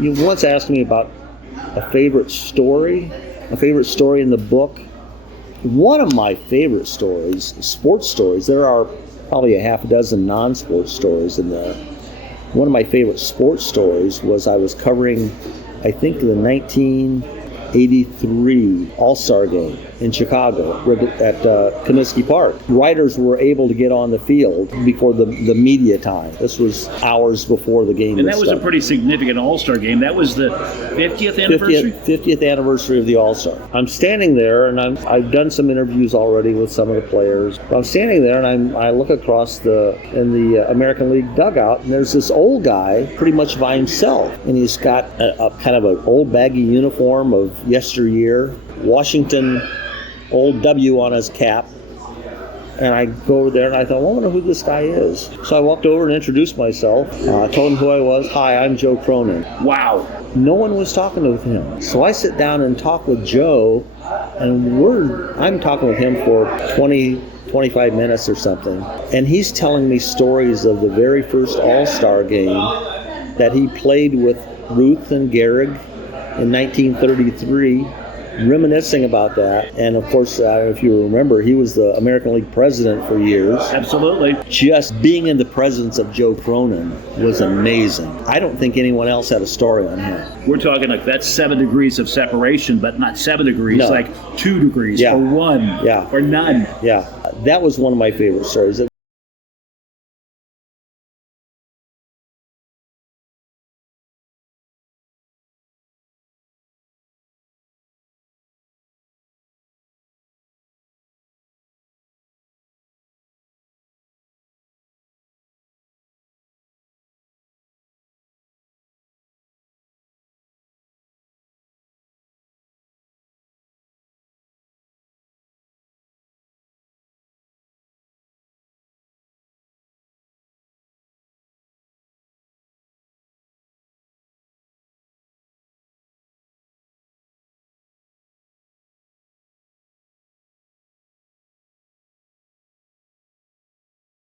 You once asked me about a favorite story in the book. One of my favorite stories, sports stories, there are probably a half a dozen non-sports stories in there. One of my favorite sports stories was I was covering, I think, the 1983 All-Star Game in Chicago at Comiskey Park. Writers were able to get on the field before the media time. This was hours before the game. And that was a pretty significant All-Star game. That was the 50th anniversary? 50th anniversary of the All-Star. I'm standing there, and I've done some interviews already with some of the players. I'm standing there, and I look across in the American League dugout, and there's this old guy pretty much by himself. And he's got a kind of an old baggy uniform of yesteryear, Washington old W on his cap. And I go over there and I thought, well, I wonder who this guy is. So I walked over and introduced myself, told him who I was. Hi, I'm Joe Cronin. Wow. No one was talking with him. So I sit down and talk with Joe, and I'm talking with him for 25 minutes or something. And he's telling me stories of the very first All-Star game that he played with Ruth and Gehrig in 1933, reminiscing about that. And of course, if you remember, he was the American League president for years. Absolutely. Just being in the presence of Joe Cronin was amazing. I don't think anyone else had a story on him. We're talking like that's 7 degrees of separation, but not 7 degrees, no. like 2 degrees, or 1, or none. Yeah, that was one of my favorite stories.